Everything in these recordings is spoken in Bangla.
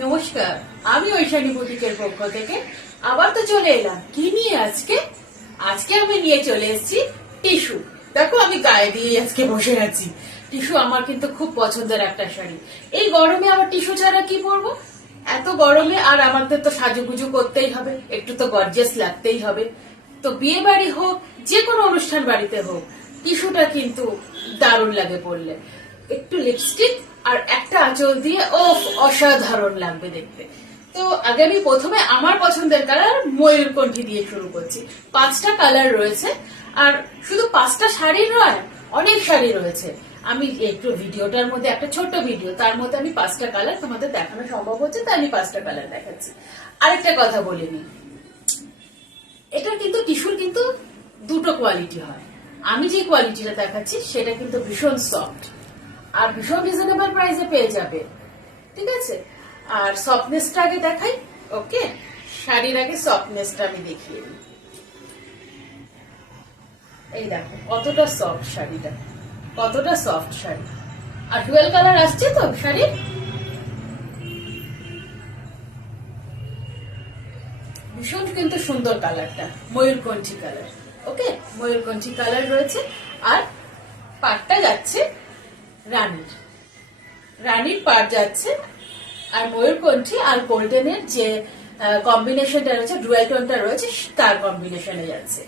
নমস্কার, আমি ঐশানী বুটিকের পক্ষ থেকে আবার তো চলে এলাম। কি নিয়ে আজকে? আজকে আমি নিয়ে চলে এসেছি টিস্যু। দেখো আমি গায়ে দিয়ে আজকে বসে আছি। টিস্যু আমার কিন্তু খুব পছন্দের একটা শাড়ি। এই গরমে আবার টিস্যু ছাড়া কি পরবো? এত গরমে আর আমাদের তো সাজুগুজু করতেই হবে, একটু তো গর্জিয়াস লাগতেই হবে। তো বিয়ে বাড়ি হোক, যে কোনো অনুষ্ঠান বাড়িতে হোক, টিস্যুটা কিন্তু দারুণ লাগে পরলে। একটু লিপস্টিক আর একটা আঁচল দিয়ে অসাধারণ লাগবে দেখতে। তো আগে আমি প্রথমে আমার পছন্দের কালার ময়ূরকণ্ঠী দিয়ে শুরু করছি। 5টা কালার রয়েছে, আর শুধু 5টা শাড়ি নয়, অনেক শাড়ি রয়েছে। আমি একটু ভিডিওটার মধ্যে একটা ছোট্ট ভিডিও, তার মধ্যে আমি 5টা কালার তোমাদের দেখানো সম্ভব হচ্ছে, তাই আমি 5টা কালার দেখাচ্ছি। আরেকটা কথা বলিনি, এটার কিন্তু টিস্যুর কিন্তু দুটো কোয়ালিটি হয়। আমি যে কোয়ালিটিটা দেখাচ্ছি সেটা কিন্তু ভীষণ সফট আর ভীষণ রিজনেবল প্রাইসে পেয়ে যাবে, ঠিক আছে? আর সফটনেসটা আগে দেখাই। ওকে, শাড়ির আগে সফটনেসটা আমি দেখিয়ে দিই। এই দেখো কতটা সফট শাড়িটা, কতটা সফট শাড়ি। আর ডুয়েল কালার আসছে তো শাড়ির। ভীষণ কিন্তু সুন্দর কালারটা, ময়ূরকণ্ঠী কালার। ওকে, ময়ূরকণ্ঠী কালার রয়েছে। আর পাটটা যাচ্ছে রানীর, রানীর পাট যাচ্ছে। আর ময়ূরকণ্ঠী আর গোল্ডেনের যে কম্বিনেশনটা রয়েছে, ডুয়েল টোনটা রয়েছে, তার কম্বিনেশনে যাচ্ছে।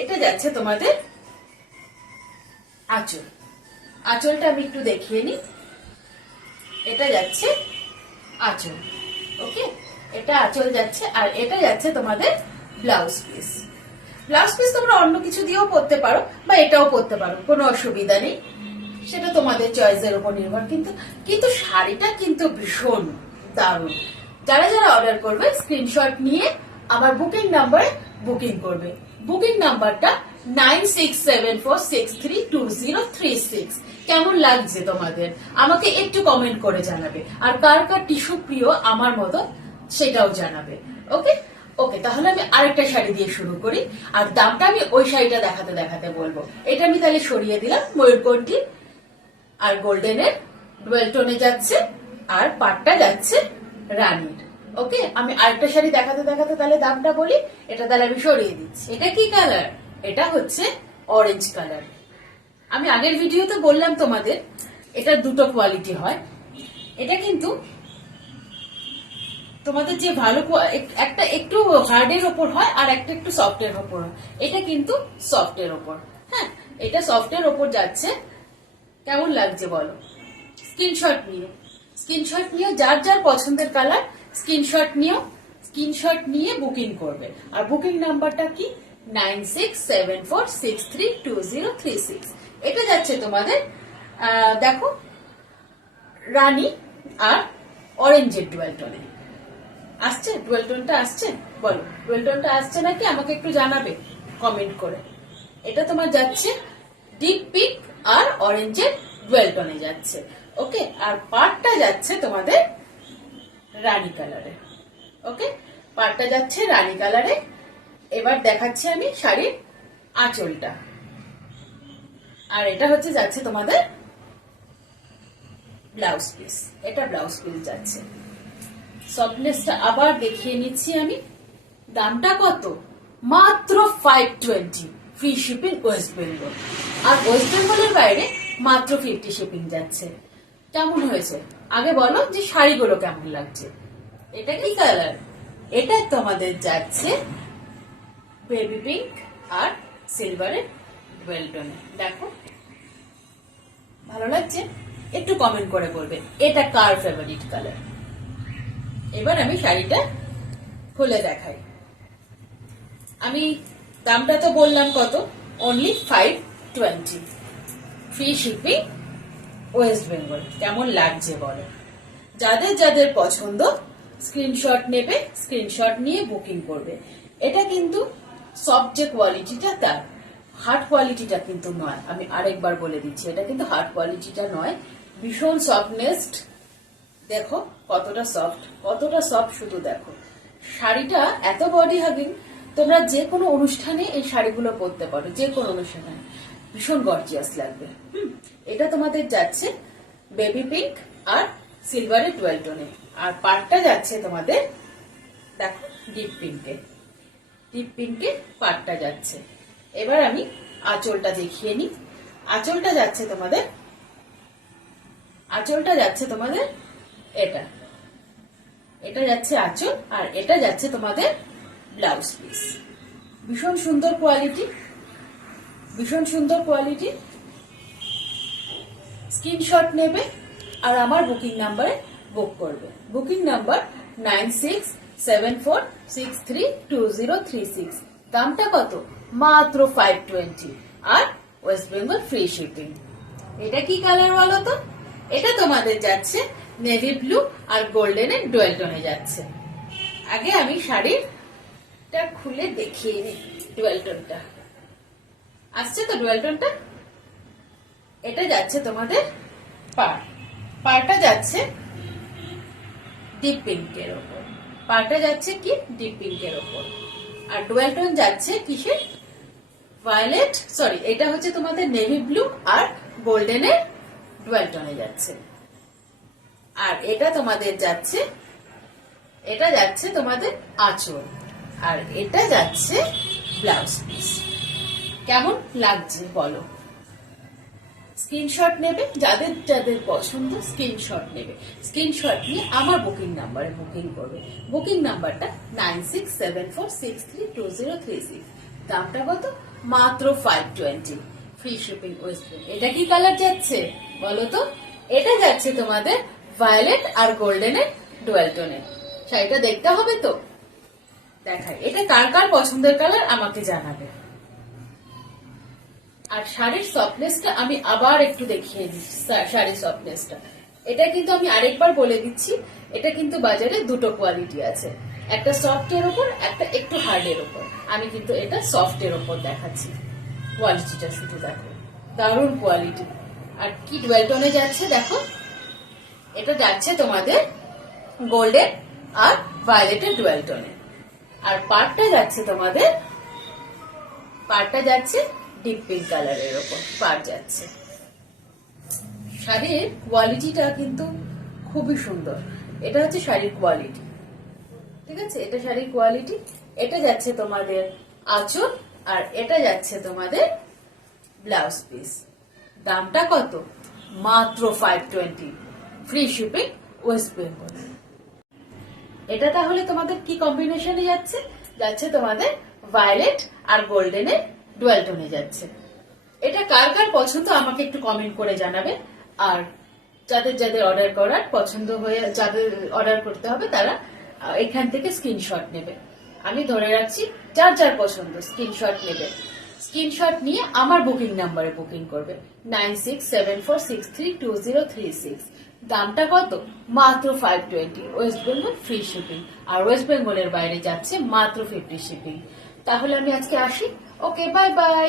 এটা যাচ্ছে তোমাদের আঁচল। আঁচলটা আমি একটু দেখিয়ে নিই। এটা যাচ্ছে আঁচল। ওকে, এটা আঁচল যাচ্ছে। আর এটা যাচ্ছে তোমাদের ব্লাউজ পিস। ব্লাউজ পিস তোমরা অন্য কিছু দিয়েও পরতে পারো বা এটাও পরতে পারো, কোনো অসুবিধা নেই, সেটা তোমাদের চয়েসের উপর নির্ভর। কিন্তু কিন্তু শাড়িটা কিন্তু ভীষণ দারুণ। যারা যারা অর্ডার করবে স্ক্রিনশট নিয়ে আমার বুকিং নাম্বারে বুকিং করবে। বুকিং নাম্বারটা 9674632036। কেমন লাগছে তোমাদের আমাকে একটু কমেন্ট করে জানাবে। আর কার কার টিস্যু প্রিয় আমার মতো সেটাও জানাবে। ওকে ওকে, তাহলে আমি আরেকটা শাড়ি দিয়ে শুরু করি। আর দামটা আমি ওই শাড়িটা দেখাতে দেখাতে বলবো। এটা আমি তাহলে সরিয়ে দিলাম। ময়ূরকণ্ঠী আর গোল্ডেনের ডুয়েল টোনে যাচ্ছে, আর পাটটা যাচ্ছে রানীর। ওকে, আমি আরেকটা শাড়ি দেখাতে দেখাতে তাহলে দামটা বলি। এটা তাহলে আমি সরিয়ে দিচ্ছি। এটা কি কালার? এটা হচ্ছে অরেঞ্জ কালার। আমি আগের ভিডিওতে বললাম তোমাদের এটা দুটো কোয়ালিটি হয়। এটা কিন্তু তোমাদের যে ভালো, একটা একটু হার্ডের ওপর হয় আর একটা একটু সফটের ওপর হয়। এটা কিন্তু সফটের ওপর। হ্যাঁ, এটা সফটের ওপর যাচ্ছে। কেমন লাগছে বলো? স্ক্রিনশট নিয়ে, স্ক্রিনশট নিয়ে যার যার পছন্দের কালার স্ক্রিনশট নিও। স্ক্রিনশট নিয়ে বুকিং করবে। আর বুকিং নাম্বারটা কি? 9674632036। এটা যাচ্ছে তোমাদের দেখো রানী আর অরেঞ্জের ডুয়েল টোনে আসছে। ডুয়েল টোনটা আসছে? বলো ডুয়েল টোনটা আসছে নাকি, আমাকে একটু জানাবে কমেন্ট করে। এটা তোমার যাচ্ছে ডিপ পিঙ্ক আর অরেঞ্জের ডুয়েল টোনে যাচ্ছে। ওকে, আর পাটটা যাচ্ছে তোমাদের রানী কালারে। ওকে, পাটটা যাচ্ছে রানী কালারে। এবার দেখাচ্ছি আমি শাড়ির আঁচলটা। আর এটা হচ্ছে যাচ্ছে তোমাদের ব্লাউজ পিস। এটা ব্লাউজ পিস যাচ্ছে। সফটনেসটা আবার দেখিয়ে নিচ্ছি আমি। দামটা কত? মাত্র 520, ফ্রি শিপিং ওয়েস্ট বেঙ্গল। আর ওয়েস্ট বেঙ্গলের বাইরে মাত্র 50 শিপিং যাচ্ছে। কেমন হয়েছে আগে বলো, যে শাড়িগুলো কেমন লাগছে? এটা কি কালার? এটা তোমাদের যাচ্ছে বেবি পিঙ্ক আর সিলভারের ডুয়েল টোনে। দেখো ভালো লাগছে? একটু কমেন্ট করে বলবে এটা কার ফেভারিট কালার। এবার আমি শাড়িটা খুলে দেখাই। আমি দামটা তো বললাম কত, only 520, free shipping West Bengal. কেমন লাগছে বলো? যাদের যাদের পছন্দ স্ক্রিনশট নেবে, স্ক্রিনশট নিয়ে বুকিং করবে। এটা কিন্তু সফট যে কোয়ালিটিটা তার, হার্ড কোয়ালিটিটা কিন্তু নয়। আমি আরেকবার বলে দিচ্ছি, এটা কিন্তু হার্ড কোয়ালিটিটা নয়, ভীষণ সফটনেস। দেখো কতটা সফট, কতটা সফট শুধু দেখো। শাড়িটা এত বডি হাগিং, তোমরা যে কোনো অনুষ্ঠানে এই শাড়িগুলো পরতে পারো, যে কোনো অনুষ্ঠানে ভীষণ গর্জিয়াস লাগবে। এটা তোমাদের যাচ্ছে বেবি পিঙ্ক আর সিলভারের ডুয়েল টোনে। আর পাড়টা যাচ্ছে তোমাদের দেখো ডিপ পিঙ্কে পাড়টা যাচ্ছে। এবার আমি আঁচলটা দেখিয়ে নিই। আঁচলটা যাচ্ছে তোমাদের এটা যাচ্ছে আঁচল, আর এটা যাচ্ছে তোমাদের ব্লাউজ পিস। ভীষণ সুন্দর কোয়ালিটি। স্ক্রিনশট নেবে আর আমার বুকিং নাম্বারে বুক করবে। Booking number 9674632036। দামটা কত? মাত্র 520, আর ওয়েস্ট বেঙ্গল ফ্রি শিপিং। এটা কি কালার বলো তো? এটা তোমাদের যাচ্ছে নেভি ব্লু আর গোল্ডেনের ডুয়েল টোনে যাচ্ছে। আগে আমি শাড়িটা খুলে দেখিয়ে নিই। ডুয়েল টোনটা আসছে তো, ডুয়েল টোনটা। এটা যাচ্ছে তোমাদের পাড়টা যাচ্ছে ডিপ পিঙ্কের ওপর। আর ডুয়েল টোন যাচ্ছে কিসের? ভায়োলেট, সরি, এটা হচ্ছে তোমাদের নেভি ব্লু আর গোল্ডেনের ডুয়েল টোনে যাচ্ছে। আর এটা যাচ্ছে তোমাদের আঁচল, আর এটা যাচ্ছে ব্লাউজ পিস। কেমন লাগছে বলো? স্ক্রিনশট নেবে, যাদের যাদের পছন্দ স্ক্রিনশট নেবে। স্ক্রিনশট নিয়ে আমার বুকিং নাম্বারে বুকিং করবে। বুকিং নাম্বারটা 9674632036। দামটা কত? মাত্র 520, ফ্রি শিপিং ওয়েস্ট বেঙ্গল। এটা কি কালার যাচ্ছে বলো তো? এটা যাচ্ছে তোমাদের ভায়োলেট আর গোল্ডেনের ডুয়েল টোনে। শাড়িটা দেখতে হবে তো, দেখাই। এটা কার কার পছন্দের কালার আমাকে জানাবে। আর শাড়ির সফটনেসটা আমি আবার একটু দেখিয়ে দিচ্ছি। শাড়ির সফটনেসটা এটা কিন্তু আমি আরেকবার বলে দিচ্ছি, এটা কিন্তু বাজারে দুটো কোয়ালিটি আছে, একটা সফট এর উপর, একটা একটু হার্ড এর উপর। আমি কিন্তু এটা সফট এর উপর দেখাচ্ছি। কোয়ালিটিটা শুধু দেখো, দারুণ কোয়ালিটি। আর কি ডুয়েল টোনে যাচ্ছে দেখো। এটা যাচ্ছে তোমাদের গোল্ডেন আর ভায়োলেটের ডুয়েল টোনে। আর পাড়টা যাচ্ছে ডিপ পিঙ্ক কালারের ওপর পাড় যাচ্ছে। শাড়ির কোয়ালিটিটা কিন্তু খুবই সুন্দর। এটা হচ্ছে শাড়ির কোয়ালিটি, ঠিক আছে? এটা শাড়ির কোয়ালিটি। এটা যাচ্ছে তোমাদের আঁচল, আর এটা যাচ্ছে তোমাদের ব্লাউজ পিস। দামটা কত? মাত্র 520, ফ্রি শিপিং ওয়েস্ট বেঙ্গল। এটা তাহলে তোমাদের কি কম্বিনেশনে যাচ্ছে? যাচ্ছে তোমাদের ভায়োলেট আর গোল্ডেনের ডুয়েল টোনে যাচ্ছে। এটা কার কার পছন্দ আমাকে একটু কমেন্ট করে জানাবে। আর যাদের যাদের অর্ডার করার পছন্দ হয়ে, যাদের অর্ডার করতে হবে তারা এখান থেকে স্ক্রিনশট নেবে। আমি ধরে রাখছি যার যার পছন্দ স্ক্রিনশট নেবে। স্ক্রিনশট নিয়ে আমার বুকিং নাম্বারে বুকিং করবে 9674632036। দামটা কত? মাত্র 520, ওয়েস্ট বেঙ্গল ফ্রি শিপিং। আর ওয়েস্ট বেঙ্গলের বাইরে যাচ্ছে মাত্র 50 শিপিং। তাহলে আমি আজকে আসি। ওকে, বাই বাই।